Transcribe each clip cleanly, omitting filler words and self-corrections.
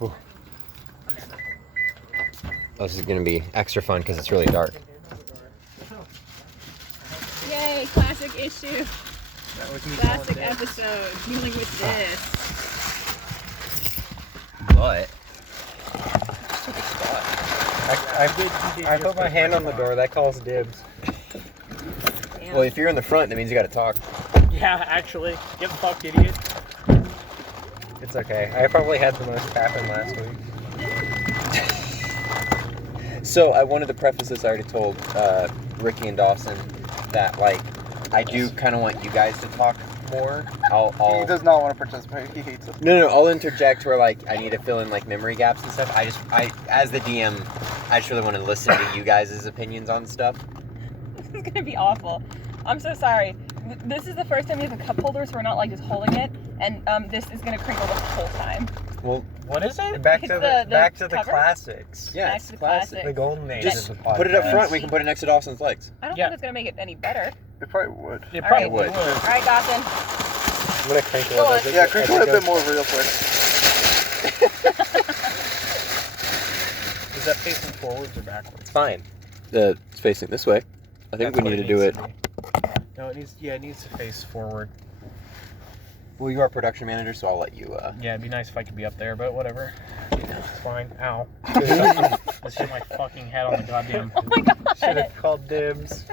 Oh, this is going to be extra fun because it's really dark. Yay, classic issue. Classic episode. Dealing with this. But I put my hand on the door. That calls dibs. Damn. well, if you're in the front, that means you got to talk. Yeah, actually. Get fucked, idiot. It's okay. I probably had the most happen last week. So I wanted to preface this. I already told Ricky and Dawson that like I do kind of want you guys to talk more. He does not want to participate. He hates it. No, I'll interject where like I need to fill in like memory gaps and stuff. I as the DM, I just really want to listen to you guys' opinions on stuff. This is gonna be awful. I'm so sorry. This is the first time we have a cup holder, so we're not like just holding it, and this is gonna crinkle the whole time. Well, what is it? Back to the cover? classics. yeah, Back it's to the classic. classic. The golden age Just of the podcast. put it up front. We can put it next to Dawson's legs. I don't Yeah. think it's gonna make it any better. It probably would. It All probably right. would. All right, Dawson. I'm gonna crinkle Go it. on. Yeah, crinkle it a bit more real quick. Is that facing forwards or backwards? It's fine. It's facing this way. I think we need to do it. No, it needs to face forward. Well, you are production manager, so I'll let you. Yeah, it'd be nice if I could be up there, but whatever. It's fine. Ow. Let's hit my fucking head on the goddamn. Oh my god. Should have called dibs.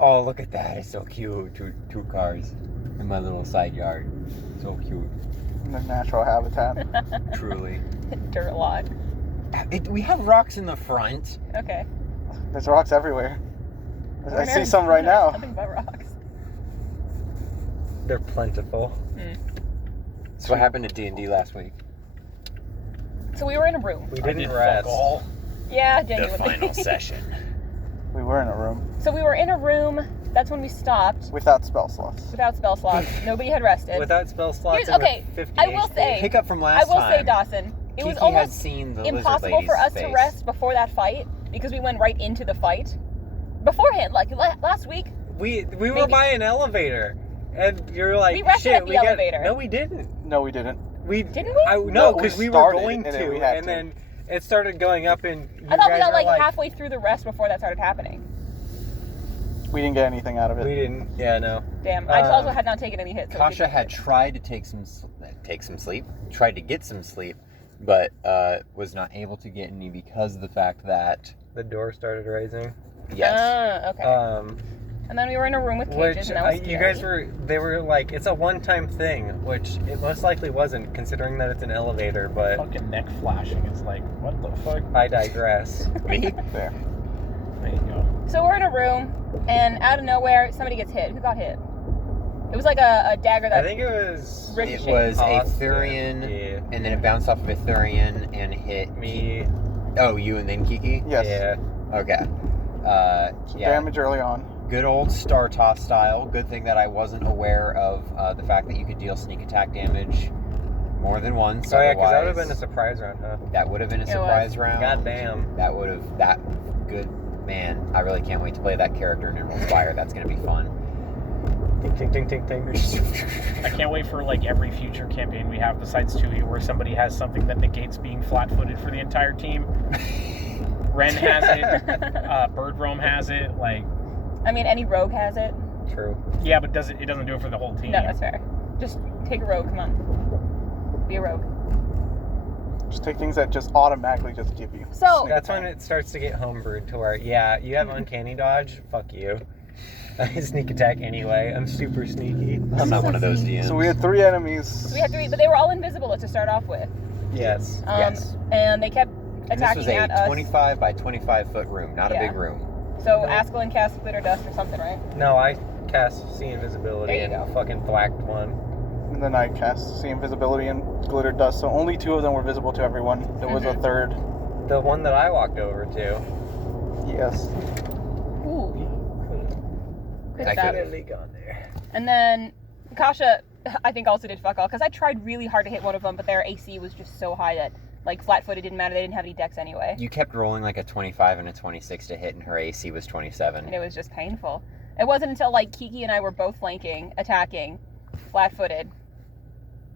Oh, look at that! It's so cute. Two cars in my little side yard. So cute. In their natural habitat. Truly. Dirt lot. We have rocks in the front. Okay. There's rocks everywhere. I see some right now. Nothing but rocks. They're plentiful. So what happened to DnD last week? So we were in a room. We I didn't did rest. fuck all. Yeah, The genuinely. final session. We were in a room So we were in a room. That's when we stopped without spell slots. without spell slots. Nobody had rested. Without spell slots. Here's- okay, and with 50 I will HP. say- Pick up from last I will time. say, Dawson, it was Kiki had almost seen the impossible lizard for us lady's to face. rest before that fight because we went right into the fight. Beforehand, like last week, We were Maybe. by an elevator, and you're like, We rested shit, at the elevator. No, we didn't. No, we didn't. Didn't we? No, No, we because we were started, going and to, then we had and to. then it started going up, and you I thought we guys got were like halfway through the rest before that started happening. We didn't get anything out of it. We didn't. Yeah, no. Damn, I also had not taken any hits. So Kasha had tried to take some sleep, tried to get some sleep, but was not able to get any because of the fact that The door started raising. yes, Okay. And then we were in a room with cages, Which and that was you guys they were like, it's a one-time thing, which it most likely wasn't, considering that it's an elevator. But Fucking neck flashing is like, what the fuck? I digress. There. There you go. So we're in a room, and out of nowhere, somebody gets hit. Who got hit? It was like a dagger I that. think it was it was a Austin. Thurian, Yeah. and then it bounced off of a Thurian and hit Me. Oh, you and then Kiki. Yes. Yeah. Okay. Yeah. Damage early on. Good old Star Toss style. Good thing that I wasn't aware of the fact that you could deal sneak attack damage more than once. Oh yeah, because that would have otherwise- been a surprise round, huh? That would have been a It surprise round. God damn. That would have good man. I really can't wait to play that character in Emerald Spire. That's gonna be fun. Ting ting ting ting ting. I can't wait for like every future campaign we have besides 2E where somebody has something that negates being flat-footed for the entire team. Ren has it. Bird Rome has it. Like, I mean, any rogue has it. True. yeah, but it doesn't do it for the whole team. No, that's fair. Just take a rogue. Come on, be a rogue. Just take things that just automatically just give you. So That's when it starts to get homebrewed to where, yeah, you have uncanny dodge. Fuck you. I sneak attack anyway. I'm super sneaky. I'm not one of those DMs. So we had 3 enemies. we had 3, but they were all invisible to start off with. Yes. Yes. And they kept And this was attacking a at us. 25 by 25 foot room, not a Yeah. big room. So Askelin cast glitter dust or something, right? No, I cast See Invisibility There you and go. fucking thwacked one. And then I cast See Invisibility and Glitter Dust, so only 2 of them were visible to everyone. There was a third. The one that I walked over to. Yes. Ooh. Good I stuff. could've- gone there. And then Kasha, I think, also did fuck all because I tried really hard to hit one of them, but their AC was just so high that like flat-footed didn't matter. They didn't have any dex anyway, You kept rolling like a 25 and a 26 to hit, and her AC was 27. and it was just painful. It wasn't until like Kiki and I were both flanking, attacking, flat-footed,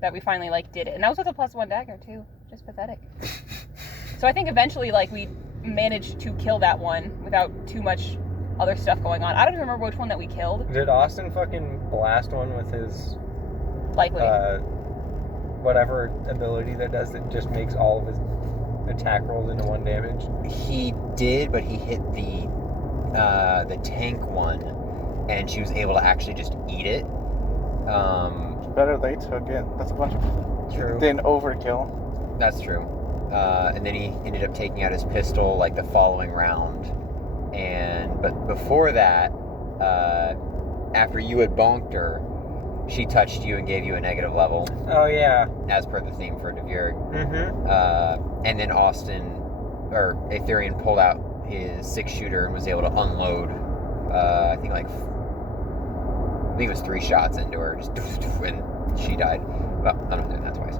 that we finally like did it. And that was with a +1 dagger too. Just pathetic. So I think eventually, like, we managed to kill that one without too much other stuff going on. I don't even remember which one that we killed. Did Austin fucking blast one with his Likely. whatever ability that does that just makes all of his attack rolls into 1 damage? He did, but he hit the tank one, and she was able to actually just eat it. Better they took it. That's a bunch of True. then overkill. That's true. And then he ended up taking out his pistol like the following round. But before that, after you had bonked her, she touched you and gave you a negative level, Oh yeah. as per the theme for Devure. Mm-hmm. And then Aetherian pulled out his 6-shooter and was able to unload, I think it was 3 shots into her, just and she died. Well, I'm not doing that twice.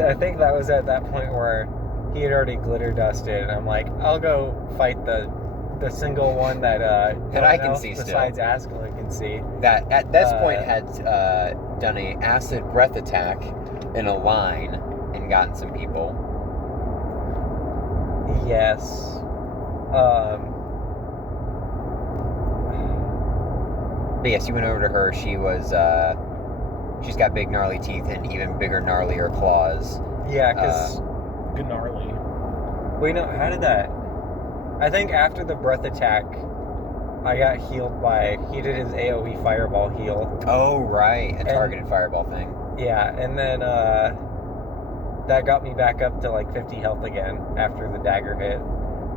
I think that was at that point where he had already glitter dusted, and I'm like, I'll go fight the single one that That I can see besides Askelin can see. That at this point had done a acid breath attack in a line and gotten some people. Yes. But yes, you went over to her. She was she's got big gnarly teeth and even bigger gnarlier claws. Yeah, because Good gnarly. wait, no, how did that? I think after the breath attack, I got healed by he did his AOE fireball heal. Oh right, a targeted fireball thing. Yeah, and then that got me back up to like 50 health again after the dagger hit.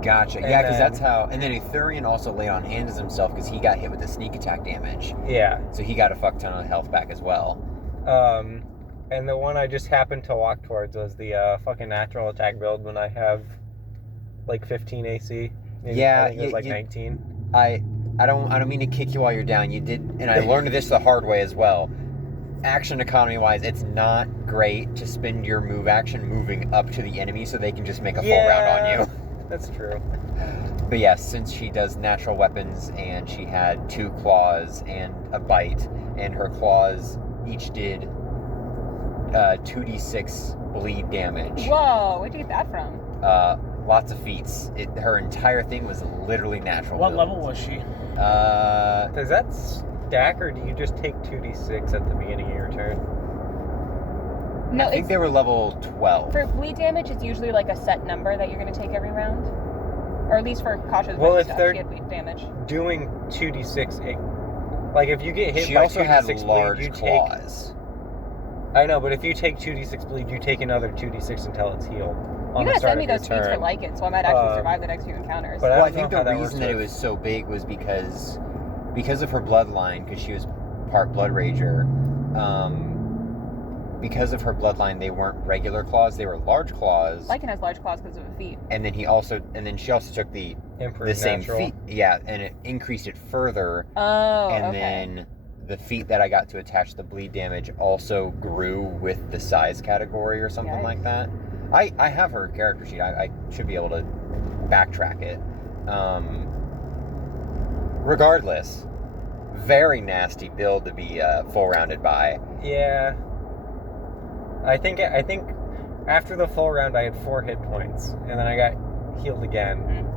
Gotcha. And Yeah, because then- that's how. And then Aetherian also laid on hands himself because he got hit with the sneak attack damage, Yeah. so he got a fuck ton of health back as well. And the one I just happened to walk towards was the fucking natural attack build when I have like 15 AC. Maybe, Yeah, I think it was like you- 19. I don't mean to kick you while you're down. You did, and I learned this the hard way as well. Action economy wise, it's not great to spend your move action moving up to the enemy so they can just make a full round on you. That's true. But yes, since she does natural weapons and she had 2 claws and a bite, and her claws each did 2d6 bleed damage. Whoa, where'd you get that from? Lots of feats. Her entire thing was literally natural. What builds. level was she? Does that stack, or do you just take 2d6 at the beginning of your turn? No, I think it's they were level 12. for bleed damage. It's usually like a set number that you're going to take every round, or at least for Kasha's Well, weapon if stuff, they're- she had bleed damage. Doing 2d6, like if you get hit She by also 2d6 had large bleed, you claws. I know, but if you take 2d6 bleed, you take another 2d6 until it's healed. You On the gotta start send me of your those feats for turn. like it, so I might actually Uh, survive the next few encounters. but Well, I don't think know how the that reason works that it with- was so big was because of her bloodline, because she was part Blood Rager. Because of her bloodline, they weren't regular claws; they were large claws. Lycan has large claws because of a feat. And then she also took the Improved same natural. feat, yeah, and it increased it further. Oh, And okay. then the feat that I got to attach the bleed damage also grew with the size category or something Yikes. like that. I have her character sheet. I should be able to backtrack it. Regardless, very nasty build to be full rounded by. Yeah. I think after the full round I had 4 hit points, and then I got healed again.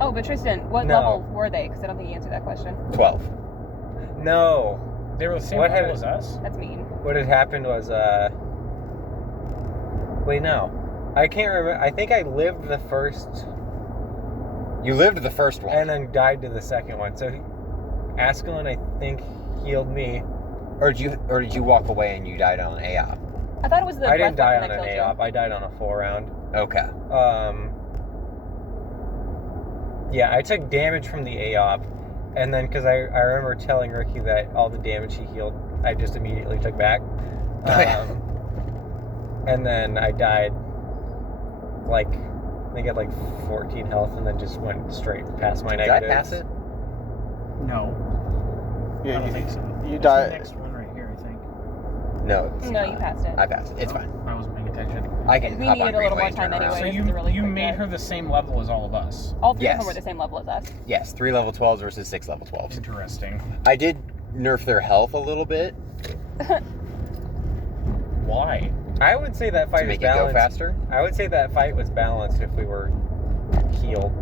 Oh, but Tristan, what No. level were they? Because I don't think you answered that question. 12. No. They were the same What level had- as us? That's mean. What had happened was, wait, no. I can't remember. I think I lived the first You lived the first one. and then died to the second one. So Askelin, I think, healed me. Or did you walk away and you died on an AOP? I thought it was the I didn't breath die weapon on an that killed AOP. I died on a full round. Okay. Yeah, I took damage from the AOP, and then because I remember telling Ricky that all the damage he healed, I just immediately took back. And then I died, I think at 14 health, and then just went straight past my Did negatives. I pass it? No. I Yeah, don't think so. you It's die- the next one right here, I think. No. it's you. No, not. you passed it. I passed it. It's fine. I wasn't paying attention. I can We hop needed on a little Greenway more and time turn around. anyway. So this you is a really you quick made day. her the same level as all of us. All 3 of Yes. them were the same level as us. Yes, 3 level 12s versus 6 level 12s. Interesting. I did nerf their health a little bit. Why? I would say that To fight is make it go balanced. faster? I would say that fight was balanced if we were healed.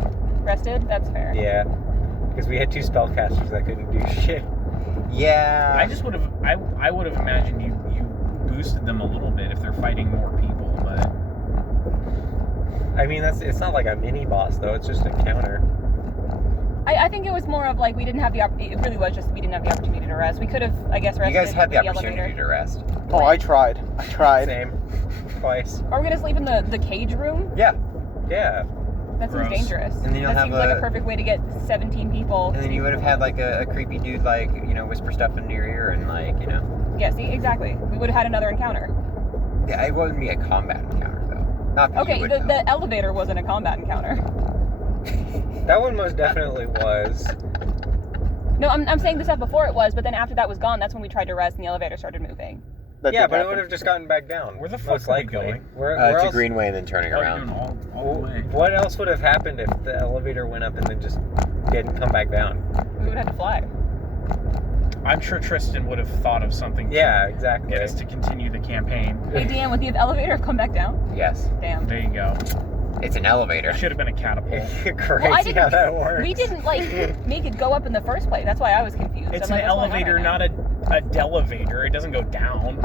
Rested? That's fair. Yeah. Because we had 2 spellcasters that couldn't do shit. Yeah. I just would have. I would have imagined you boosted them a little bit if they're fighting more people, but I mean, it's not like a mini boss though. It's just a counter. I think it was more of like we didn't have the it really was just we didn't have the opportunity to rest. We could have, I guess, rested. You guys had the with opportunity elevator. to rest. Oh, I tried. Same. Twice. Are we gonna sleep in the cage room? Yeah. Yeah. That seems Gross. dangerous. And then you'll that have seems like a- a perfect way to get 17 people. And then you would have had like a creepy dude like, you know, whisper stuff into your ear and like, you know. Yeah, see, exactly. We would have had another encounter. Yeah, it wouldn't be a combat encounter though. Not that Okay, you would the know. elevator wasn't a combat encounter. That one most definitely was. No, I'm saying the stuff before it was, but then after that was gone, that's when we tried to rest and the elevator started moving. That Yeah, did but it happen. would have just gotten back down. Where the fuck most are we likely. going? Where It's a else? greenway and then turning oh, you're around. doing all the way. What else would have happened if the elevator went up and then just didn't come back down? We would have to fly. I'm sure Tristan would have thought of something Yeah, to exactly. get us to continue the campaign. Hey, Dan, would the elevator have come back down? Yes. Damn. There you go. It's an elevator. It should have been a catapult. Crazy Well, I how didn't. that works. We didn't like make it go up in the first place. That's why I was confused. It's I'm an like, what's going on elevator, right now? not a delevator. It doesn't go down.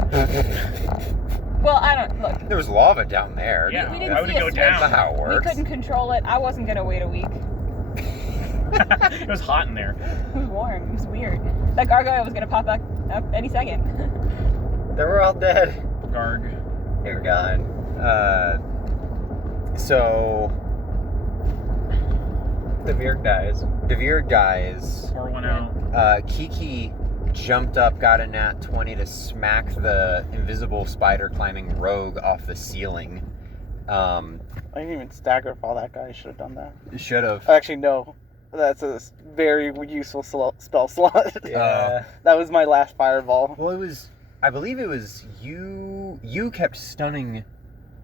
Well, I don't look. There was lava down there. Yeah, We didn't why would see it a go switch. That's not down? how it We works. couldn't control it. I wasn't gonna wait a week. It was hot in there. It was warm. It was weird. That gargoyle was gonna pop back up any second. They were all dead. Garg. They're gone. So The Veer dies. Devere dies. Pour one out. Kiki jumped up, got a nat 20 to smack the invisible spider climbing rogue off the ceiling. I didn't even stagger fall that guy. I should have done that. Should have. Actually, no. That's a very useful spell slot. Yeah. That was my last fireball. Well, it was. I believe it was you. You kept stunning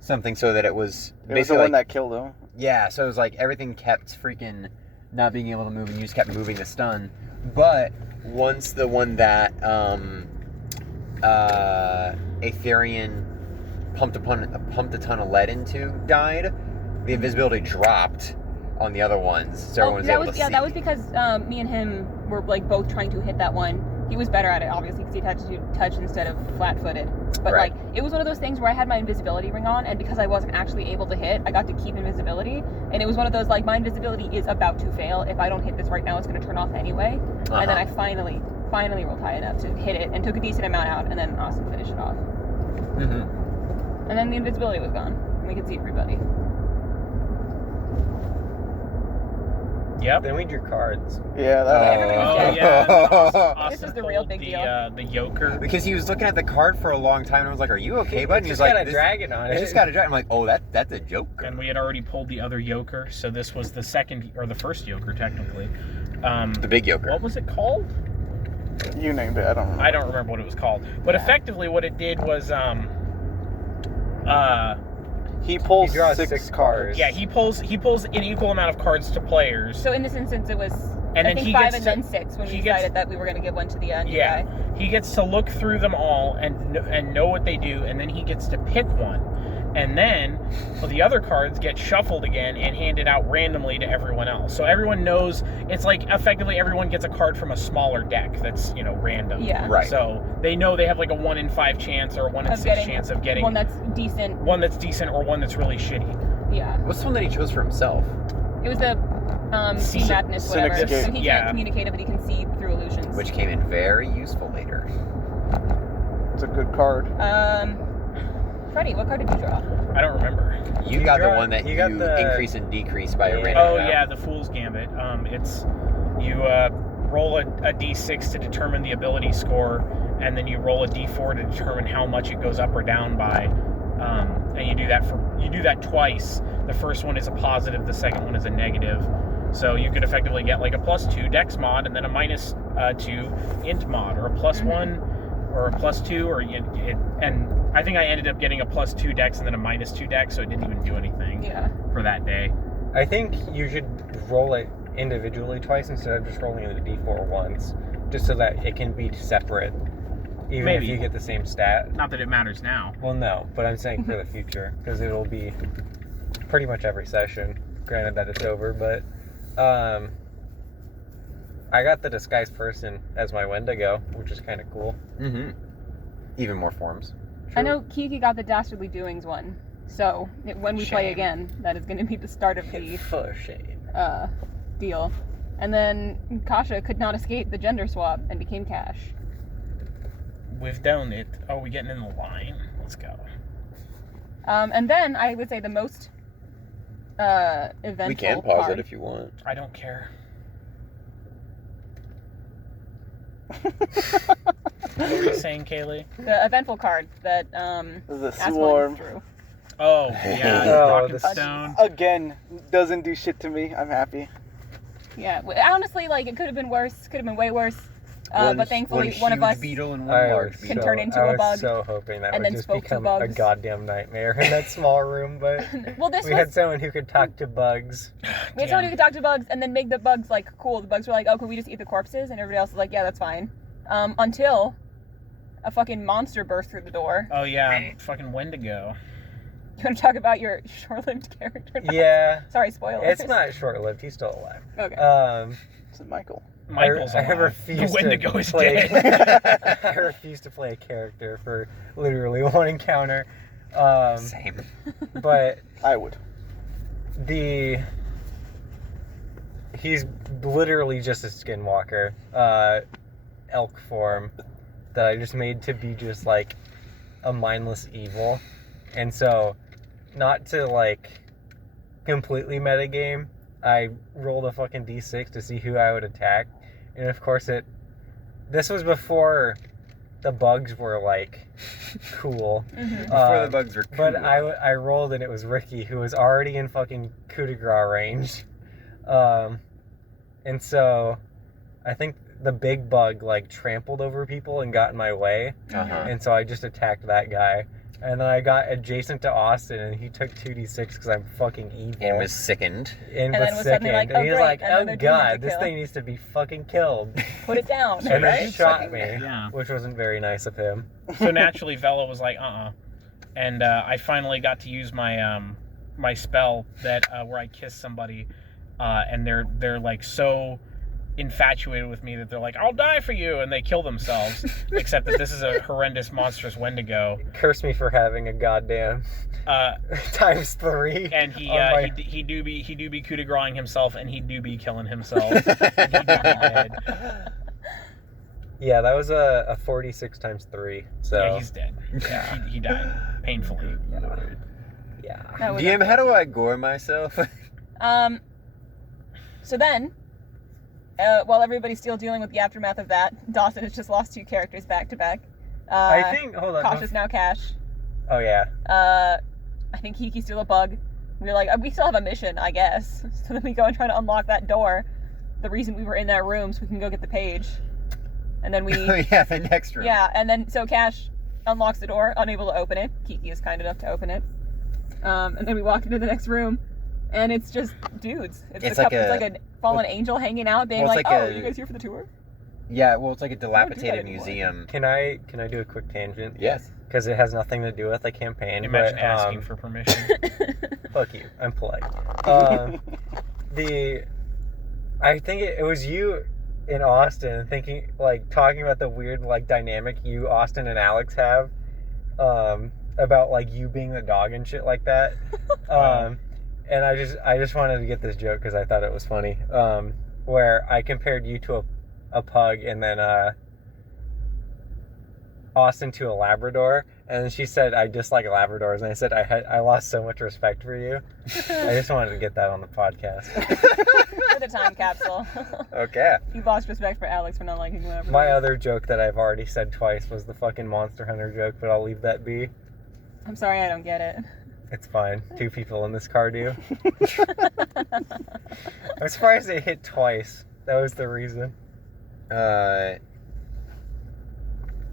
something so that it was It was basically the one like, that killed him. yeah. So it was like everything kept freaking not being able to move, and you just kept moving the stun. But once the one that Aetherian pumped a ton of lead into died, the invisibility dropped on the other ones, so everyone was able to see. that was because me and him were like both trying to hit that one. He was better at it, obviously, because he had to do touch instead of flat-footed. But Right. like, it was one of those things where I had my invisibility ring on, and because I wasn't actually able to hit, I got to keep invisibility. And it was one of those like, my invisibility is about to fail. If I don't hit this right now, it's going to turn off anyway. Uh-huh. And then I finally rolled high enough to hit it, and took a decent amount out, and then Austin finished it off. Mm-hmm. And then the invisibility was gone, and we could see everybody. Yep. Then we drew cards. Yeah, that Everybody was Oh dead. yeah. This is the real big deal. The yoker. Because he was looking at the card for a long time, and I was like, "Are you okay, bud?" And he was just got like, a "This- dragon on I it. just got a dragon." I'm like, "Oh, that's a joke." And we had already pulled the other yoker, so this was the second or the first yoker technically. The big yoker. What was it called? you named it. I don't remember. I don't remember what it was called. But effectively what it did was He pulls He draws six six cards. cards. yeah, he pulls an equal amount of cards to players. So in this instance, it was And I then think he 5 gets and to- then 6 when we he decided gets- that we were going to give one to the new Yeah. guy. He gets to look through them all and know what they do, and then he gets to pick one. And then the other cards get shuffled again and handed out randomly to everyone else. So everyone knows, it's like effectively everyone gets a card from a smaller deck that's, random. Yeah. Right. So they know they have like a 1 in 5 chance or a 1 in Of 6 getting chance of getting One that's decent. one that's decent or one that's really shitty. Yeah. What's the one that he chose for himself? It was the sea madness, whatever. Cynic's So Gate. he Yeah. can't communicate it, but he can see through illusions. Which came in very useful later. It's a good card. Freddie, what card did you draw? I don't remember. You You got the got- one that you you got the- increase and decrease by a Yeah. random Oh amount. yeah, the Fool's Gambit. It's you roll a d6 to determine the ability score, and then you roll a d4 to determine how much it goes up or down by. And you do that twice. The first one is a positive, the second one is a negative. So you could effectively get like a +2 dex mod and then a -2 int mod, or a +1 or a +2, and I think I ended up getting a +2 dex and then a -2 dex, so it didn't even do anything Yeah. for that day. I think you should roll it individually twice instead of just rolling the d4 once, just so that it can be separate. Even Maybe. if you get the same stat. Not that it matters now. Well, no, but I'm saying for the future, because it'll be pretty much every session. Granted that it's over, but I got the disguised person as my Wendigo, which is kind of cool. Mm-hmm. Even more forms. I know Kiki got the Dastardly Doings one, so when we play Shame. again, that is going to be the start of the For shame. deal. And then Kasha could not escape the gender swap and became Cash. We've done it. Oh, we getting in the line? Let's go. And then I would say the most eventful We can pause card. it if you want. I don't care. What were you saying, Kaylee? The eventful card that The Aswell swarm drew. Oh, yeah. Oh, Rock and the Stone. again doesn't do shit to me. I'm happy. Yeah, honestly, like it could have been worse. Could have been way worse. But thankfully, one of us. beetle and I large was Can beetle. turn into I a was bug, so hoping that and would then just spoke to become a bugs. goddamn nightmare in that small room, but Well, this we was. had someone who could talk to bugs. We had someone who could talk to bugs and then make the bugs like cool. The bugs were like, "Oh, can we just eat the corpses?" And everybody else was like, "Yeah, that's fine." Until a fucking monster burst through the door. Oh, yeah. Fucking Wendigo. You want to talk about your short-lived character? now? Yeah, Sorry, spoilers. it's not short-lived. He's still alive. Okay. It's Michael. Michael's I alive. refuse The Wendigo to is play. dead. I refuse to play a character for literally one encounter. Same. But I would. he's literally just a skinwalker, elk form that I just made to be just like a mindless evil, and so not to like completely metagame, I rolled a fucking d6 to see who I would attack, and of course this was before the bugs were like cool. Mhm. Before the bugs were cool. But I rolled and it was Ricky, who was already in fucking coup de grace range. And so I think the big bug like trampled over people and got in my way. Uh-huh. And so I just attacked that guy. And then I got adjacent to Austin and he took 2d6 because I'm fucking evil. And was sickened. And And was then was suddenly sickened. like, and "Oh, he was great, like, oh another demon to god, this kill." thing needs to be fucking killed. Put it down. And then Right? he shot Fucking- me, Yeah. which wasn't very nice of him. So naturally, Vela was like, and I finally got to use my my spell that where I kiss somebody, and they're like so infatuated with me that they're like, I'll die for you, and they kill themselves. Except that this is a horrendous, monstrous Wendigo, Curse me for having a goddamn times 3. and he on my- he do be coup de grace himself, and he do be killing himself. And he do be dead. Yeah, that was a 46 times 3. So Yeah, he's dead. Yeah. He died painfully. yeah. That was DM, how do I gore myself? So then, while everybody's still dealing with the aftermath of that, Dawson has just lost 2 characters back to back. I think. Hold on. Cautious now Cash. Oh yeah. I think Kiki's still a bug. We're like, we still have a mission, I guess. So then we go and try to unlock that door. The reason we were in that room, so we can go get the page. And then we, Yeah, the next room. yeah, and then so Cash unlocks the door, unable to open it. Kiki is kind enough to open it. And then we walk into the next room, and it's just dudes. It's a like couple, it's like a fallen angel hanging out, being well, it's like, like "Oh, a- you guys here for the tour?" Yeah, well, it's like a do that dilapidated anymore. museum. Can I do a quick tangent? Yes. Because it has nothing to do with the campaign. Imagine but, asking for permission. Fuck you. I'm polite. I think it was you in Austin talking about the weird like dynamic you, Austin, and Alex have, about like you being the dog and shit like that. And I just wanted to get this joke because I thought it was funny. Where I compared you to a pug and then Austin to a Labrador, and then she said I dislike Labradors, and I said I lost so much respect for you. I just wanted to get that on the podcast. For the time capsule. Okay. You lost respect for Alex for not liking whatever. My other joke that I've already said twice was the fucking Monster Hunter joke, but I'll leave that be. I'm sorry, I don't get it. It's fine. 2 people in this car do. I'm surprised it hit twice. That was the reason.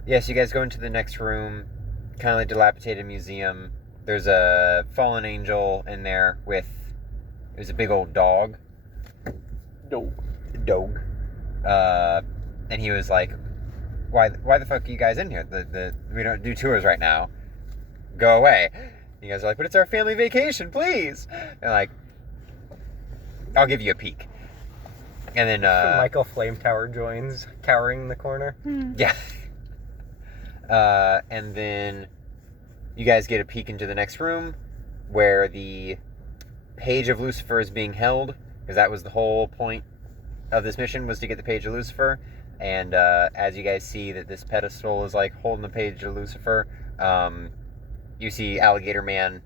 Yes, you guys go into the next room, kind of like dilapidated museum. There's a fallen angel in there with, it was a big old dog. No. Dog. And he was like why the fuck are you guys in here? We don't do tours right now. Go away. You guys are like, but it's our family vacation, please. And like, I'll give you a peek. And then Michael Flame Tower joins, cowering in the corner. yeah. And then you guys get a peek into the next room where the Page of Lucifer is being held, because that was the whole point of this mission, was to get the Page of Lucifer. And as you guys see that this pedestal is like holding the Page of Lucifer, you see Alligator Man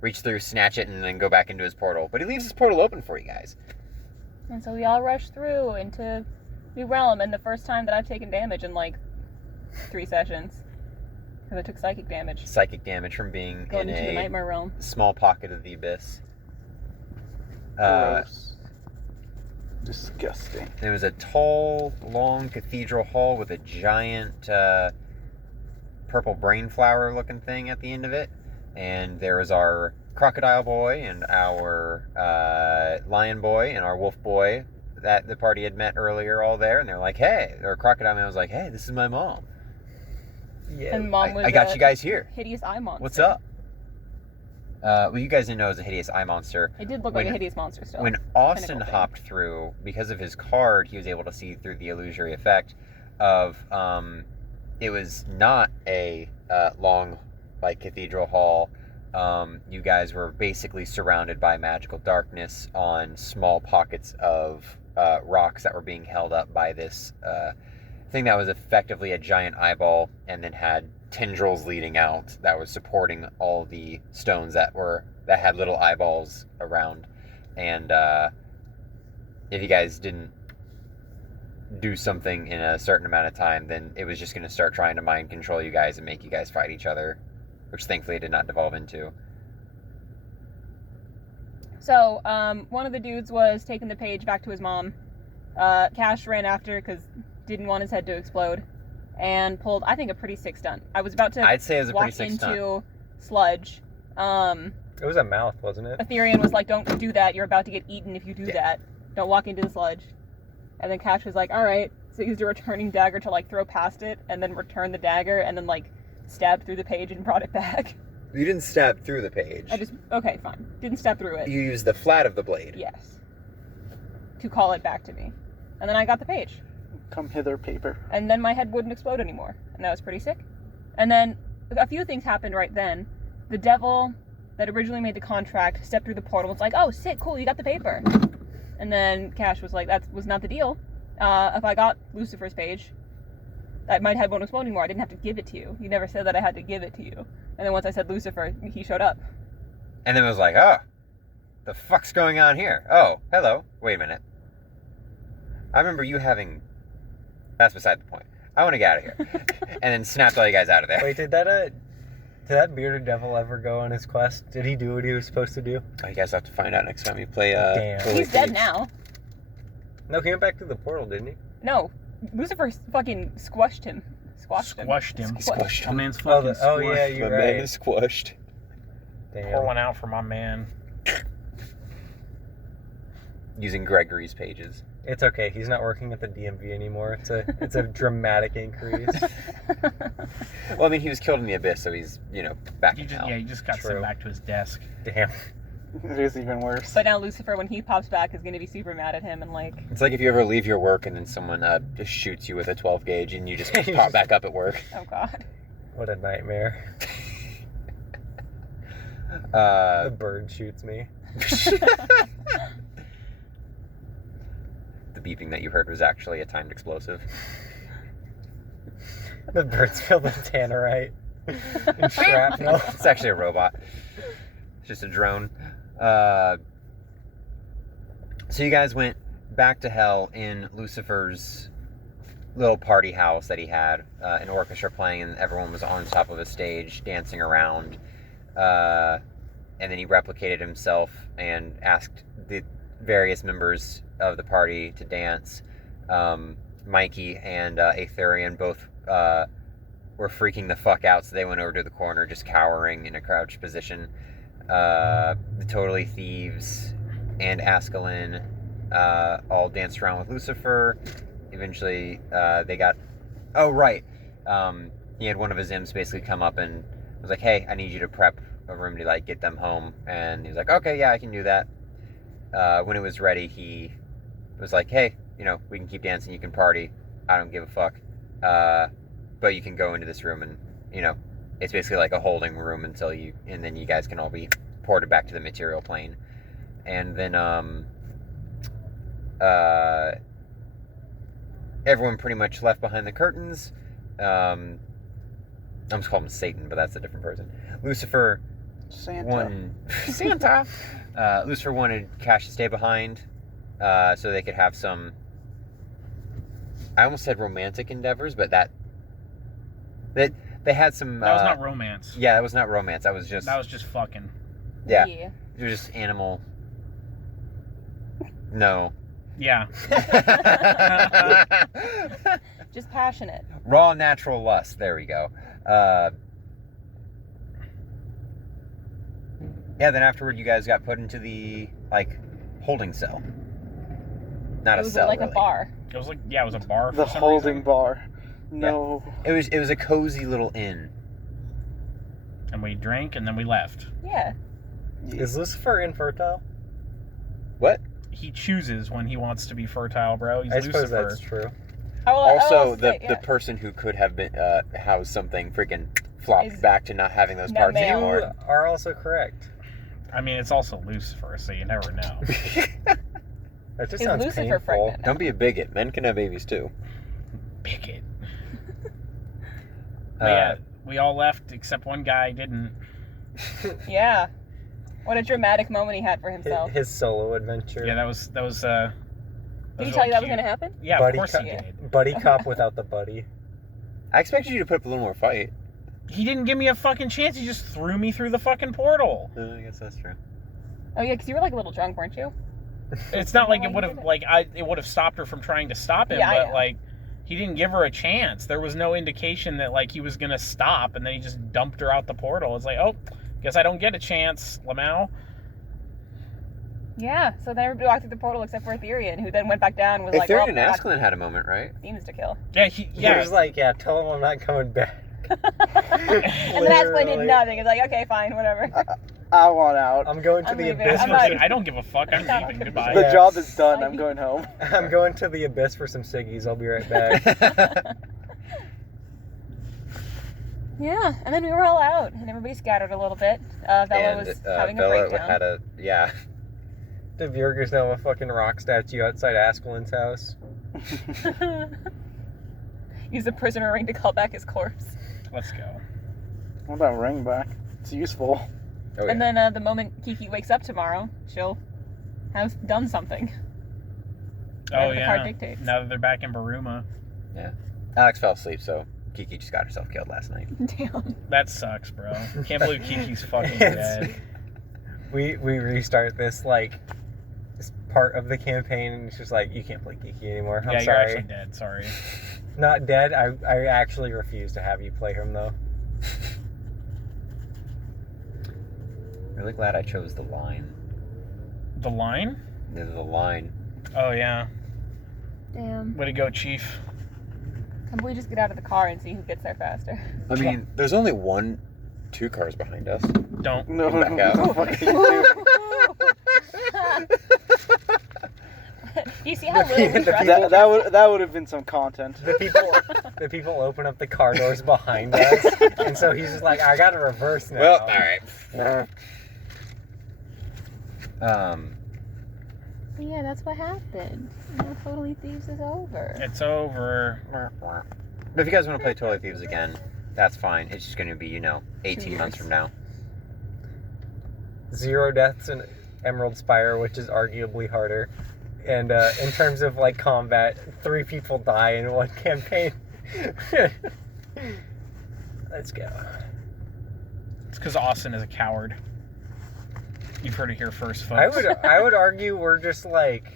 reach through, snatch it, and then go back into his portal. But he leaves his portal open for you guys. And so we all rush through into New Realm, and the first time that I've taken damage in like 3 sessions. Because I took psychic damage. Psychic damage from being Going in into the a Nightmare Realm. small pocket of the abyss. Gross. Disgusting. There was a tall, long cathedral hall with a giant purple brain flower looking thing at the end of it. And there was our crocodile boy and our lion boy and our wolf boy that the party had met earlier all there. And they're like, hey, or Crocodile Man was like, hey, this is my mom. Yeah. And Mom was I got a you guys here. hideous eye monster. What's up? Well, you guys didn't know it was a hideous eye monster. It did look like a hideous monster still. When Austin Pinnacle thing. hopped through, because of his card, he was able to see through the illusory effect of it was not a long, like, cathedral hall. You guys were basically surrounded by magical darkness on small pockets of rocks that were being held up by this thing that was effectively a giant eyeball and then had tendrils leading out that was supporting all the stones that had little eyeballs around. And if you guys didn't do something in a certain amount of time, then it was just going to start trying to mind control you guys and make you guys fight each other, which thankfully it did not devolve into. So, one of the dudes was taking the page back to his mom. Cash ran after because didn't want his head to explode, and pulled, I think, a pretty sick stunt. I was about to I'd say it was a walk pretty sick into stunt. sludge. It was a mouth, wasn't it? Aetherian was like, don't do that. You're about to get eaten if you do that. Don't walk into the sludge. And then Cash was like, all right. So he used a returning dagger to like throw past it, and then return the dagger, and then like stabbed through the page and brought it back. You didn't stab through the page. Okay, fine. Didn't stab through it. You used the flat of the blade. Yes. To call it back to me. And then I got the page. Come hither, paper. And then my head wouldn't explode anymore. And that was pretty sick. And then a few things happened right then. The devil that originally made the contract stepped through the portal and was like, oh, sick, cool, you got the paper. And then Cash was like, that was not the deal. If I got Lucifer's page, my head won't explode anymore. I didn't have to give it to you. You never said that I had to give it to you. And then once I said Lucifer, he showed up. And then it was like, oh, the fuck's going on here? Oh, hello. Wait a minute. I remember you having... That's beside the point. I want to get out of here. And then snapped all you guys out of there. Wait, did that bearded devil ever go on his quest? Did he do what he was supposed to do? Oh, you guys have to find out next time you play Damn. Holy He's dead Thieves. now. No, he went back to the portal, didn't he? No, Lucifer fucking squashed him. Squashed him. Squashed My him. man's fucking Oh, yeah, squashed. you're My right. man is squashed. Damn. Pour one out for my man. Using Gregory's pages. It's okay. He's not working at the DMV anymore. It's a dramatic increase. Well, I mean, he was killed in the abyss, so he's, back in hell. He just got True. sent back to his desk. Damn. It is even worse. But now Lucifer, when he pops back, is going to be super mad at him and like... It's like if you ever leave your work and then someone just shoots you with a 12 gauge and you just pop back up at work. Oh, God. What a nightmare. Uh, The bird shoots me. The beeping that you heard was actually a timed explosive. The bird's filled with tannerite and shrapnel. It's actually a robot. It's just a drone. So you guys went back to hell in Lucifer's little party house that he had, an orchestra playing, and everyone was on top of a stage dancing around. And then he replicated himself and asked the various members of the party to dance. Mikey and Aetherian both were freaking the fuck out, so they went over to the corner just cowering in a crouched position. The Totally Thieves and Askelin all danced around with Lucifer. Eventually they got Oh, right. He had one of his imps basically come up and was like, hey, I need you to prep a room to, like, get them home. And he was like, okay, yeah, I can do that. When it was ready, he was like, hey, you know, we can keep dancing, you can party. I don't give a fuck. But you can go into this room and, you know, it's basically like a holding room and then you guys can all be ported back to the material plane. And then, everyone pretty much left behind the curtains. I almost called him Satan, but that's a different person. Lucifer Santa. Santa. Lucifer wanted Cash to stay behind, so they could have some. I almost said romantic endeavors, but that they had some. That was not romance. Yeah, that was not romance. That was just fucking. Yeah. It was just animal. No. Yeah. Just passionate. Raw natural lust. There we go. Yeah, then afterward you guys got put into the, like, holding cell. Not a cell, It was like really. a bar. It was a bar for The some holding reason. bar. No. It was a cozy little inn. And we drank and then we left. Yeah. Is Lucifer infertile? What? He chooses when he wants to be fertile, bro. He's I Lucifer. suppose that's true. Also, the yeah. person who could have been housed something freaking flopped Is back to not having those no parts male. You anymore. are also correct. I mean, it's also Lucifer, so you never know. That just Is sounds Lucifer painful. pregnant? Don't be a bigot. Men can have babies too. Bigot. But yeah, we all left except one guy didn't. Yeah. What a dramatic moment he had for himself. His solo adventure. Yeah, that was. Did he tell you that was going to happen? Yeah, Buddy of course cop- he did. Buddy cop without the buddy. I expected you to put up a little more fight. He didn't give me a fucking chance. He just threw me through the fucking portal. I guess that's true. Oh, yeah, because you were like a little drunk, weren't you? It's not like Why it would you have did it? it would have stopped her from trying to stop him, Yeah, I but know. like he didn't give her a chance. There was no indication that like he was gonna stop, and then he just dumped her out the portal. It's like, oh, guess I don't get a chance, Lamau. Yeah, so then everybody walked through the portal except for Ethereum, who then went back down and was like, Ethereum and I got Ascalon had a moment, right? demons to kill. Yeah, He yeah. was like, yeah, tell him I'm not coming back. And then Ascalon did Literally. nothing. It's like, okay, fine, whatever. I want out. I'm going to I'm the leaving. abyss. I'm For not- some, I don't give a fuck. I'm leaving. Goodbye. The Yeah. job is done. I'm going home. I'm going to the abyss for some ciggies. I'll be right back. Yeah, and then we were all out, and everybody scattered a little bit. Bella was having a Bella breakdown. had a The Bjorgers now have a fucking rock statue outside Askelin's house. Use the prisoner ring to call back his corpse. Let's go. Want that ring back? It's useful. Oh, And yeah. then the moment Kiki wakes up tomorrow, she'll have done something. Oh Whatever the card yeah. dictates. Now that they're back in Baruma, Alex fell asleep, so Kiki just got herself killed last night. Damn. that sucks, bro. Can't believe Kiki's fucking It's- dead. We restart this this part of the campaign, and it's just like, you can't play Kiki anymore. I'm Yeah, you're sorry. actually dead. Sorry. Not dead. I actually refuse to have you play him though. Really glad I chose the line. The line? The line. Oh yeah. Damn. Way to go, Chief. Can we just get out of the car and see who gets there faster? I mean, there's only two cars behind us. Don't. No, Back out. You see how little we The trust people- each that would have been some content. The people open up the car doors behind us, and so he's just like, I gotta reverse now. Well, all right. Yeah, that's what happened. Now Totally Thieves is over. It's over. But if you guys want to play Totally Thieves again, that's fine. It's just going to be, 18 months years. from now. 0 deaths in Emerald Spire, which is arguably harder. And in terms of like combat, 3 people die in one campaign. Let's go. It's because Austin is a coward. You've heard it here first, folks. I would argue we're just like,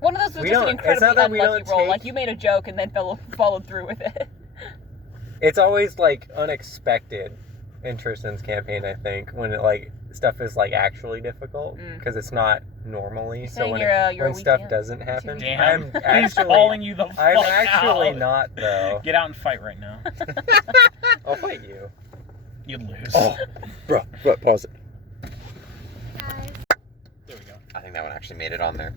One of those was We just an don't- it's not incredibly that we unlucky don't roll. take- Like, you made a joke and then followed through with it. it's always like unexpected. in Tristan's campaign, I think, when it like stuff is like actually difficult because it's not normally. So saying when you're a when weak stuff DM. doesn't happen, Damn. I'm actually He's calling you the fuck I'm actually out. not though. Get out and fight right now. I'll fight you. You'd lose. Oh, bro, pause it. There we go. I think that one actually made it on there.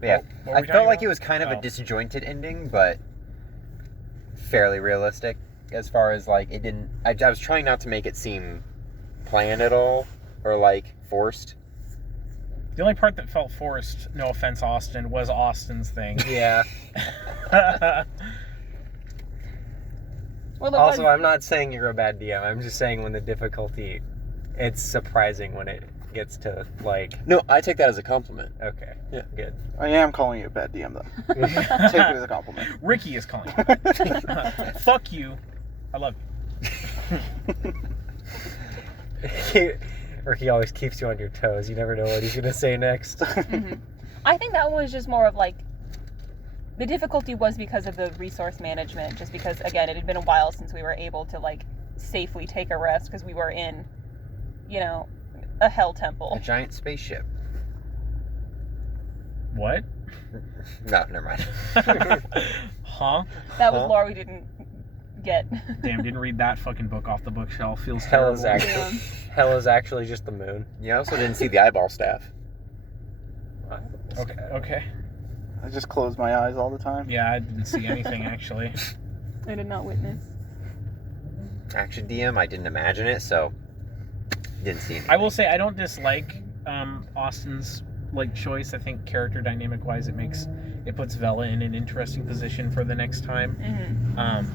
But yeah, What were I we felt talking like about? it was kind of Oh. a disjointed ending, but fairly realistic as far as like it didn't. I was trying not to make it seem planned at all or like forced. The only part that felt forced, no offense, Austin, was Austin's thing. Yeah. Well, it Also, was, I'm not saying you're a bad DM. I'm just saying when the difficulty, it's surprising when it gets to like. No, I take that as a compliment. Okay. Yeah. Good. I am calling you a bad DM, though. Take it as a compliment. Ricky is calling. Fuck you. I love you. Or he always keeps you on your toes. You never know what he's gonna say next. Mhm. I think that was just more of like the difficulty was because of the resource management. Just because again, it had been a while since we were able to like safely take a rest because we were in, you know, a hell A temple. giant spaceship. What? No, never mind. Huh? That was Huh? lore we didn't get. Damn, didn't read that fucking book off the bookshelf. Feels Hell is terrible. actually hell is actually just the moon. You also didn't see the eyeball staff. Okay. Okay. I just close my eyes all the time. Yeah, I didn't see anything actually. I did not witness. Action DM, I didn't imagine it, so didn't see anything. I will say I don't dislike Austin's like choice. I think character dynamic wise, it puts Vela in an interesting position for the next time. Mm-hmm.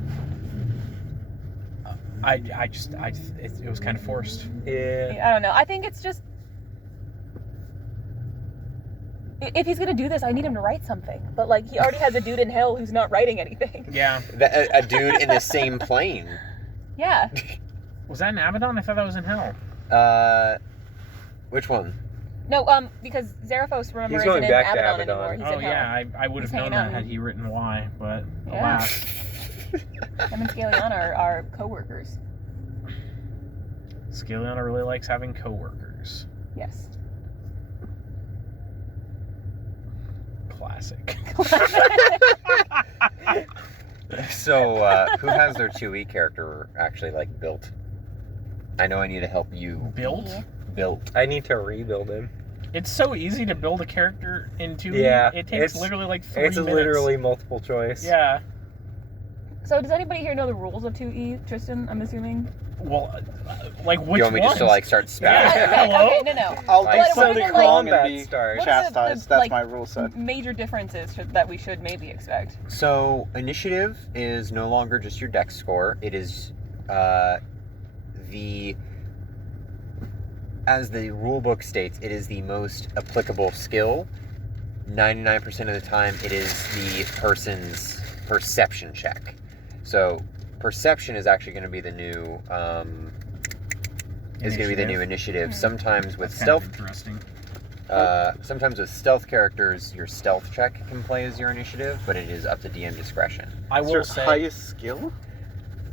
It was kind of forced. Yeah. I don't know. I think it's just if he's gonna do this, I need him to write something. But like, he already has a dude in hell who's not writing anything. Yeah. A dude in the same plane. Yeah. Was that in Abaddon? I thought that was in Hell. Which one? No, because Zarathos, remember, He's isn't going in back to Abaddon Abaddon. anymore. He's Oh in hell. yeah, I would He's have known hanging that out. had he written why, but Yeah. alas. Him and Scaliana are co-workers. Scaliana really likes having coworkers. Yes. Classic. So, who has their 2E character actually like built? I know I need to help you Built? Yeah. built. I need to rebuild him. It's so easy to build a character in 2E. Yeah, It takes it's- literally like 3 It's minutes. literally multiple choice. Yeah. So does anybody here know the rules of 2E, Tristan, I'm assuming? Well, like which You want me just to ones? like start Yeah. spouting? Okay, Hello? okay, no. I'll Like, do so something the wrong and combat be starts. What are the- chastised. the, That's like, my rule set. Major differences that we should maybe expect. So, initiative is no longer just your dex score. It is as the rulebook states, it is the most applicable skill. 99% of the time, it is the person's perception check. So, perception is actually going to be the new initiative. Hmm. Sometimes with That's kind of stealth interesting. sometimes with stealth characters, your stealth check can play as your initiative, but it is up to DM discretion. I Is will your say highest skill?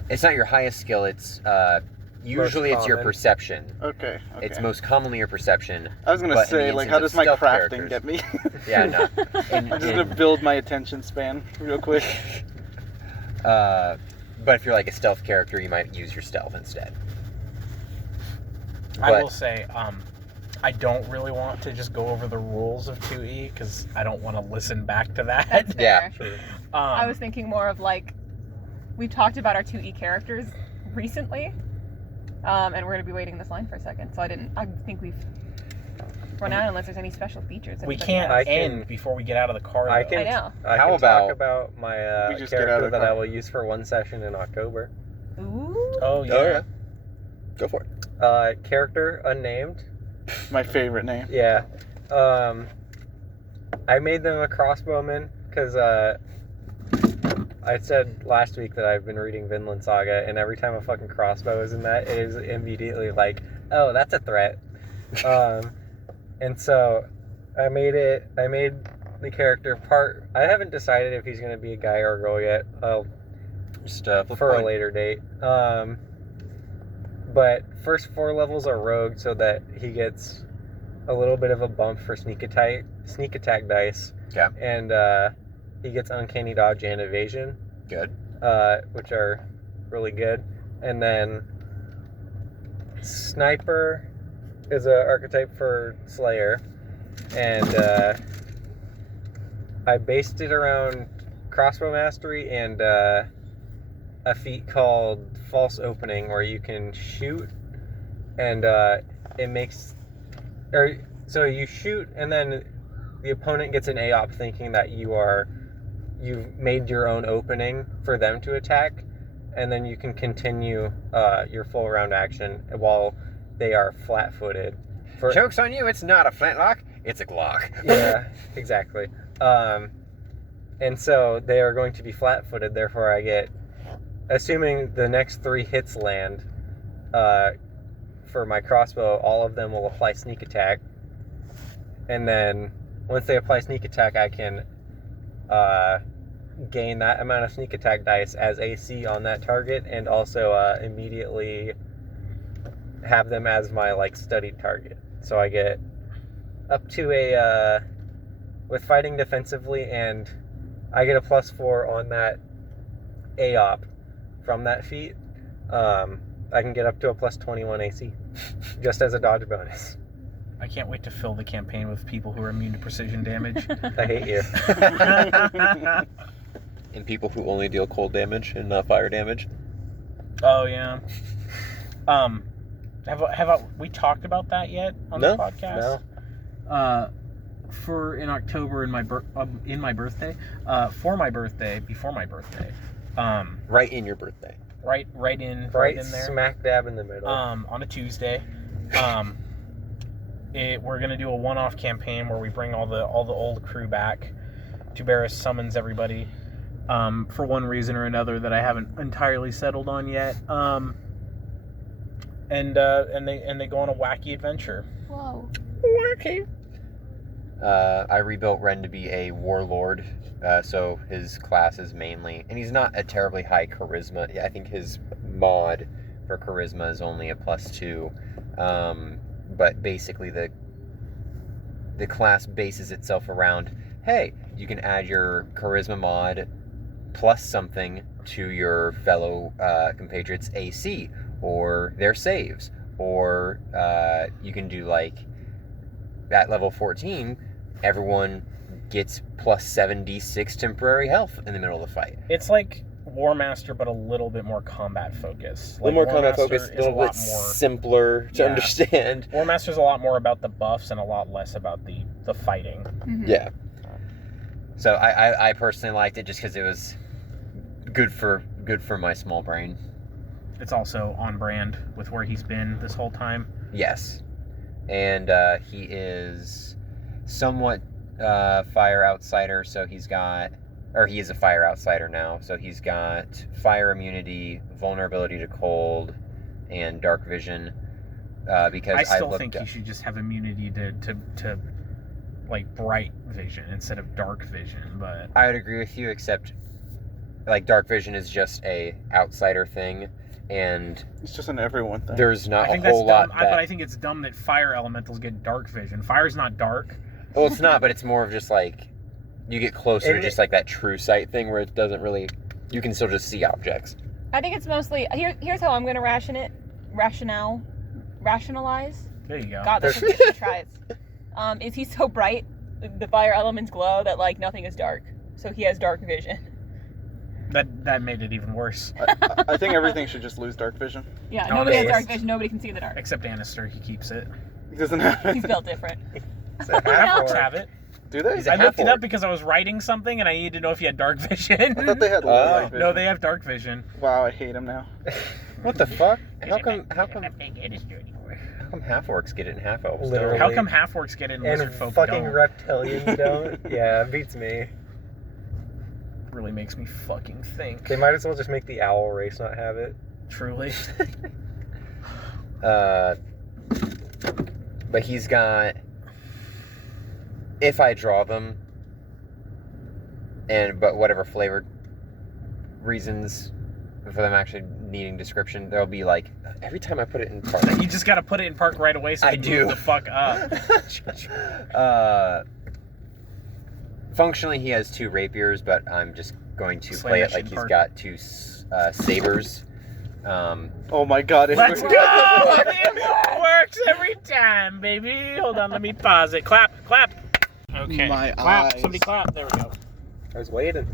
It's not your highest skill. It's usually it's your common. perception. Okay. It's most commonly your perception. I was gonna but in say, the like, how instance does of my stealth crafting characters- get me? Yeah, no. I'm just gonna build my attention span real quick. But if you're like a stealth character, you might use your stealth instead. I But- will say, I don't really want to just go over the rules of 2E because I don't want to listen back to that. That's Yeah. fair. Sure. I was thinking more of like, we've talked about our 2E characters recently, and we're going to be waiting this line for a second, so I think we've run out unless there's any special features. we anybody can't has. I can- end before we get out of the car. I though. can. I know. I How can about- talk about my We just get out character of the that I car. will use for one session in October. Ooh. Oh yeah. Oh yeah. Go for it. Character unnamed. My favorite name. Yeah. I made them a crossbowman because I said last week that I've been reading Vinland Saga, and every time a fucking crossbow is in that, it is immediately like, oh, that's a threat. And so I made the character part. I haven't decided if he's going to be a guy or a girl yet. stuff. What for a point? later date. But first 4 levels are rogue, so that he gets a little bit of a bump for sneak attack dice. Yeah. And he gets uncanny dodge and evasion, Good. which are really good. And then sniper is an archetype for Slayer, and I based it around crossbow mastery and a feat called false opening, where you can shoot and it makes, or so you shoot and then the opponent gets an AOP thinking that you've made your own opening for them to attack, and then you can continue your full round action while they are flat-footed. Joke's on you, it's not a flintlock, it's a Glock. Yeah, exactly. And so they are going to be flat-footed, therefore I get, assuming the next 3 hits land, for my crossbow, all of them will apply sneak attack. And then once they apply sneak attack, I can gain that amount of sneak attack dice as AC on that target, and also immediately have them as my studied target. So I get up to a with fighting defensively, and I get a +4 on that AOP from that feat. I can get up to a +21 AC just as a dodge bonus. I can't wait to fill the campaign with people who are immune to precision damage. I hate you. And people who only deal cold damage and not fire damage. Oh yeah. Have we talked about that yet on the podcast? No. For in October before my birthday. Right in your birthday. Right in there. Smack dab in the middle. On a Tuesday. We're gonna do a one-off campaign where we bring all the old crew back. Tuberis summons everybody for one reason or another that I haven't entirely settled on yet. And they go on a wacky adventure. Whoa. Wacky. I rebuilt Ren to be a warlord, so his class is mainly, and he's not a terribly high charisma. I think his mod for charisma is only a +2, but basically the class bases itself around, hey, you can add your charisma mod plus something to your fellow compatriots' AC or their saves, or you can do at level 14. Everyone gets +7d6 temporary health in the middle of the fight. It's like War Master, but a little bit more combat focused. A little more combat focused, a little bit simpler to understand. War Master's a lot more about the buffs and a lot less about the fighting. Mm-hmm. Yeah. So I personally liked it just because it was good for my small brain. It's also on brand with where he's been this whole time. Yes. And he is somewhat fire outsider, so he is a fire outsider now, so he's got fire immunity, vulnerability to cold, and dark vision. Because I still think he should just have immunity to bright vision instead of dark vision, but I would agree with you, except dark vision is just a outsider thing, and It's just an everyone thing. there's not I think a whole that's lot dumb. that... But I think it's dumb that fire elementals get dark vision. Fire's not dark. Well, it's not, but it's more of just you get closer to just that true sight thing where it doesn't really, you can still just see objects. I think it's mostly here's how I'm gonna rationalize. There you go. God, that's a good try. Is he so bright? The fire elements glow that nothing is dark, so he has dark vision. That made it even worse. I think everything should just lose dark vision. Yeah, No, nobody has it's- dark vision. Nobody can see in the dark. Except Annister, he keeps it. He doesn't have He's built different. Half-orcs have it. Do they? He's a I looked it half-orc. up because I was writing something and I needed to know if he had dark vision. I thought they had light vision. No, they have dark vision. Wow, I hate him now. What the fuck? How come being Annister anymore? how come half-orcs get it in half-elves? Literally. How come half-orcs get it and And lizard folk fucking don't? reptilians don't. Yeah, it beats me. Really makes me fucking think. They might as well just make the owl race not have it. Truly. But he's got, if I draw them, but whatever flavored reasons for them actually needing description, there'll be like every time I put it in park. You just gotta put it in park right away so I they do. move the fuck up. Functionally, he has 2 rapiers, but I'm just going to Slam play that it like shit in he's park. got 2 sabers. Oh my god. Let's go! It works every time, baby. Hold on, let me pause it. Clap. Okay. My clap. eyes. Somebody clap. There we go. I was waiting.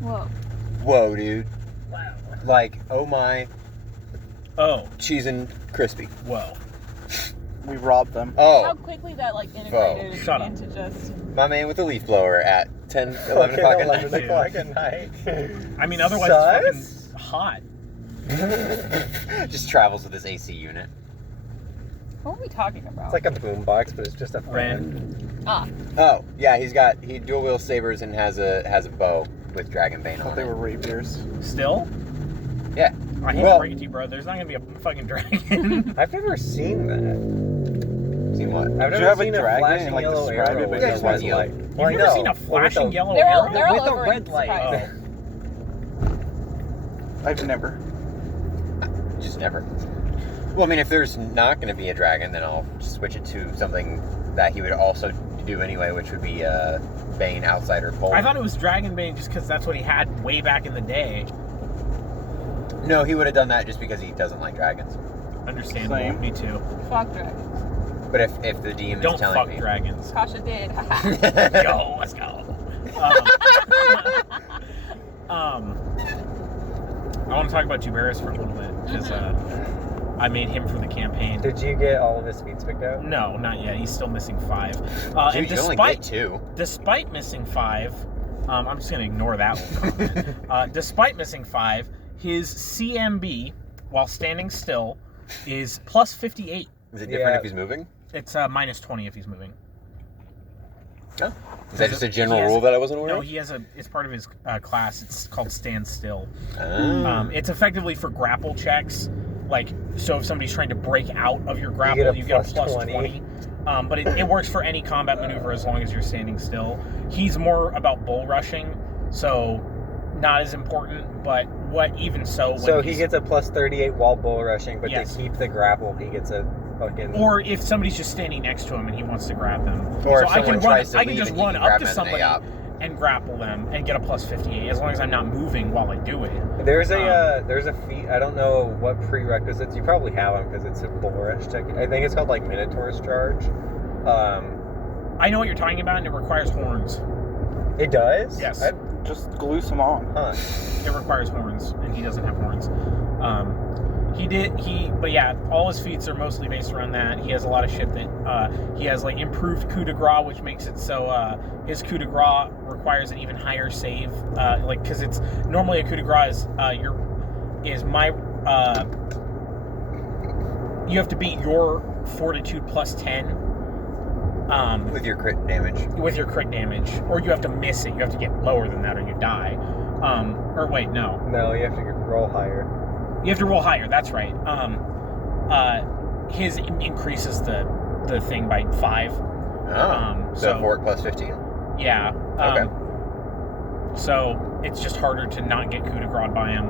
Whoa. Whoa, dude! Wow. Like, oh my, Oh. cheese and crispy. Whoa. We robbed them. How Oh, quickly that like integrated Shut up. into just. my man with the leaf blower at 10, 11 o'clock at night. 11 o'clock at night. I mean, otherwise it's fucking hot. Just travels with his AC unit. What are we talking about? It's like a boombox, but it's just a fan. Ren. Ah, Oh, yeah, he dual wield sabers and has a bow with Dragonbane I thought on they it. were rapiers. Still? Yeah. I hate Well- to break it to you, bro. There's not gonna be a fucking dragon. I've never seen that. Seen what? I've Did never you have a seen dragon flashing and, like, yellow describe arrow it, but with you a just red went yellow. light. You've Well, I never know, seen a but with flashing the- yellow they're all arrow? they're all with the over red in light. surprise. Oh. I've never. Just never. Well, I mean, if there's not going to be a dragon, then I'll switch it to something that he would also do anyway, which would be Bane, Outsider, Bolt. I thought it was Dragonbane just because that's what he had way back in the day. No, he would have done that just because he doesn't like dragons. Understandable. Same. Me too. Fuck dragons. But if the DM Don't is telling fuck me, dragons. Kasha did. Yo, let's go. I want to talk about Tuberus for a little bit because I made him for the campaign. Did you get all of his feats picked out? No, not yet. He's still missing 5. dude, And you only get 2. despite missing 5, I'm just gonna ignore that one. Despite missing 5, his CMB while standing still is plus 58. Is it different Yeah. if he's moving? It's minus 20 if he's moving. Is that just a general He has- rule that I wasn't aware No, of? he has it's part of his class. It's called Stand Still. Ah. It's effectively for grapple checks. Like, so if somebody's trying to break out of your get grapple, a you get a plus plus 20. 20. But it works for any combat maneuver as long as you're standing still. He's more about bull rushing, so not as important, but even so. When So he he's- gets a plus 38 while bull rushing, but Yes. to keep the grapple, he gets a fucking... Or if somebody's just standing next to him and he wants to grab them. Or so if I can someone run, tries to I can leave just and you run can up grab to them as somebody they up. and grapple them and get a plus 58 as long as I'm not moving while I do it. There's a feat, I don't know what prerequisites, you probably have them because it's a bull rush tech. I think it's called like Minotaur's Charge. I know what you're talking about, and it requires horns. It does? Yes. Just glue some on. Huh. It requires horns, and he doesn't have horns. But yeah, all his feats are mostly based around that. He has a lot of shit that he has like improved coup de grace, which makes it so his coup de grace requires an even higher save. Like, because it's normally a coup de grace you have to beat your fortitude plus 10. With your crit damage. With your crit damage, or you have to miss it. You have to get lower than that, or you die. Or wait, no. No, you have to roll higher. You have to roll higher. That's right. His increases the thing by 5. So fort plus 15. Yeah. Okay. So it's just harder to not get coup de grace by him.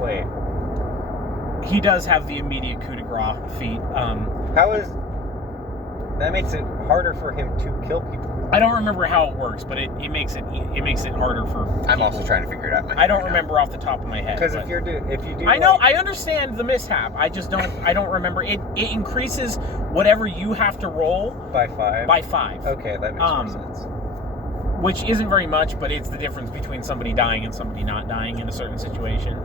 Wait, He does have the immediate coup de grace feat. how is... That makes it harder for him to kill people. I don't remember how it works, but it makes it harder for. I'm people. also trying to figure it out. in my I head don't right now. remember off the top of my head. Because but- if you do... I know, like- I understand the mishap. I just don't. I don't remember. It increases whatever you have to roll By 5? by 5, Okay, that makes more sense. which isn't very much, but it's the difference between somebody dying and somebody not dying in a certain situation.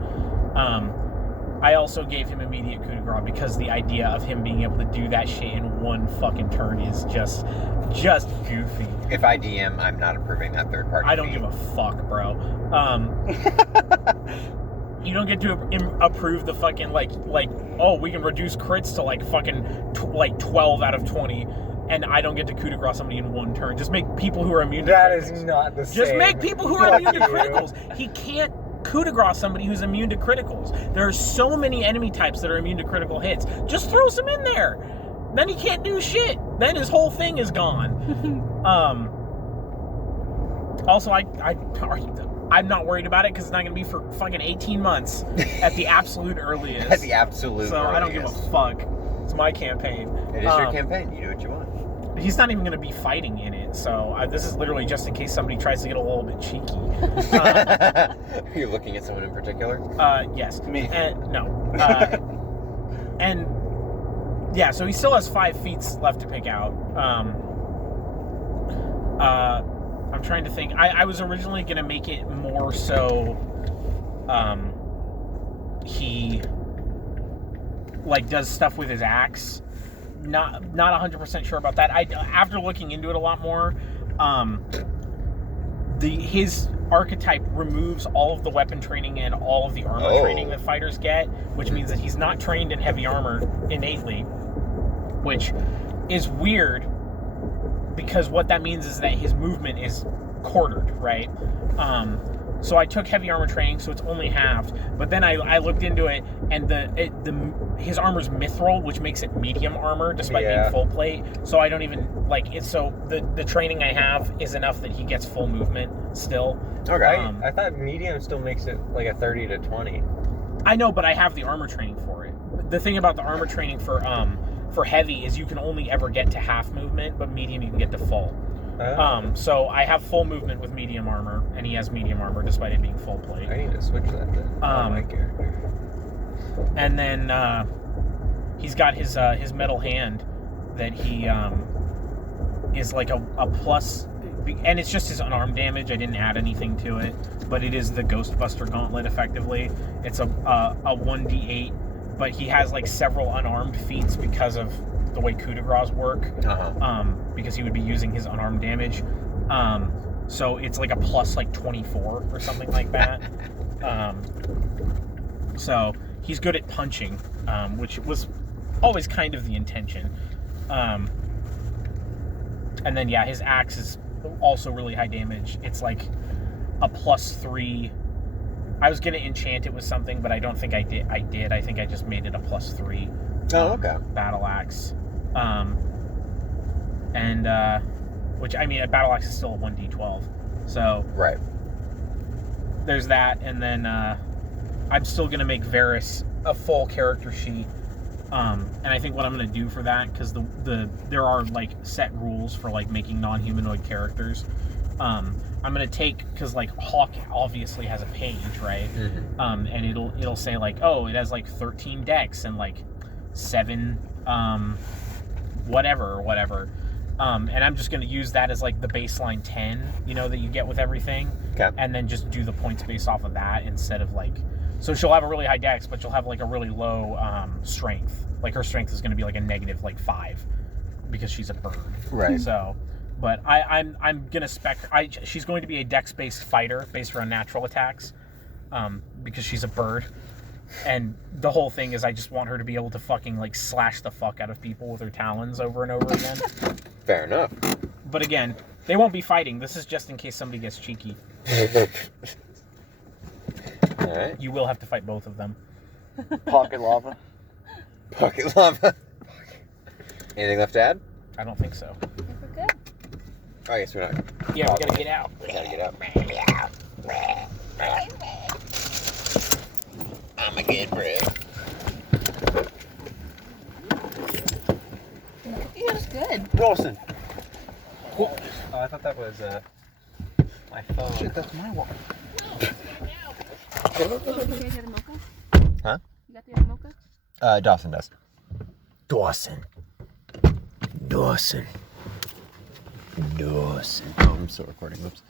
I also gave him immediate coup de grace because the idea of him being able to do that shit in one fucking turn is just goofy. If I DM, I'm not approving that third party. I don't fee. give a fuck, bro. You don't get to approve the fucking like oh, we can reduce crits to like fucking 12 out of 20, and I don't get to coup de grace somebody in one turn. Just make people who are immune to That criticals. is not the same. Just make people who are immune to Fuck you. criticals. He can't coup de grace somebody who's immune to criticals. There are so many enemy types that are immune to critical hits. Just throw some in there. Then he can't do shit. Then his whole thing is gone. Also, I I'm not worried about it because it's not going to be for fucking 18 months at the absolute earliest. At the absolute So earliest. I don't give a fuck. It's my campaign. It is your campaign. You do what you want. He's not even going to be fighting in it, so this is literally just in case somebody tries to get a little bit cheeky. Are you looking at someone in particular? Yes. Me. No. And yeah, so he still has 5 feats left to pick out. I'm trying to think. I was originally going to make it more so he like does stuff with his axe. Not 100% sure about that. After looking into it a lot more, his archetype removes all of the weapon training and all of the armor training that fighters get, which means that he's not trained in heavy armor innately, which is weird because what that means is that his movement is quartered, right? So I took heavy armor training, so it's only halved. But then I looked into it, and his armor's mithril, which makes it medium armor despite being full plate. So I don't even like it. So the training I have is enough that he gets full movement still. Okay. I thought medium still makes it like a 30 to 20. I know, but I have the armor training for it. The thing about the armor training for heavy is you can only ever get to half movement, but medium you can get to full. So I have full movement with medium armor, and he has medium armor despite it being full plate. I need to switch that then. My character. And then he's got his metal hand that he is like a plus, and it's just his unarmed damage. I didn't add anything to it, but it is the Ghostbuster Gauntlet effectively. It's a 1d8, but he has like several unarmed feats because of the way coup de grace work, because he would be using his unarmed damage. So it's like a plus like 24 or something like that. So he's good at punching, which was always kind of the intention. And then yeah, his axe is also really high damage. It's like a +3. I was gonna enchant it with something, but I don't think I did. I think I just made it a +3. Oh, okay. Battle axe. Which I mean, a battle axe is still a 1d12. So right. There's that, and then I'm still gonna make Varys a full character sheet. And I think what I'm gonna do for that, because there are like set rules for like making non-humanoid characters. I'm gonna take, because like Hawk obviously has a page, right? Mm-hmm. And it'll say like, oh, it has like 13 dex and like 7 whatever. And I'm just going to use that as like the baseline 10, that you get with everything. Okay. And then just do the points based off of that instead of like, so she'll have a really high dex, but she'll have like a really low strength. Like her strength is going to be like a negative like 5 because she's a bird. Right. So, but I'm going to she's going to be a dex based fighter based around natural attacks, because she's a bird. And the whole thing is I just want her to be able to fucking like slash the fuck out of people with her talons over and over again. Fair enough. But again, they won't be fighting. This is just in case somebody gets cheeky. Alright. You will have to fight both of them. Pocket lava. Pocket lava. Anything left to add? I don't think so. I think we're good. Oh, I guess we're not. Yeah, we gotta get out. We gotta get out. I'm a good bro. Yeah, it's good. Dawson. Oh, I thought that was my phone. Shit, that's my wall. You guys have the mocha? Huh? You got the other mocha? Dawson does. Dawson. Oh, I'm still recording. Whoops.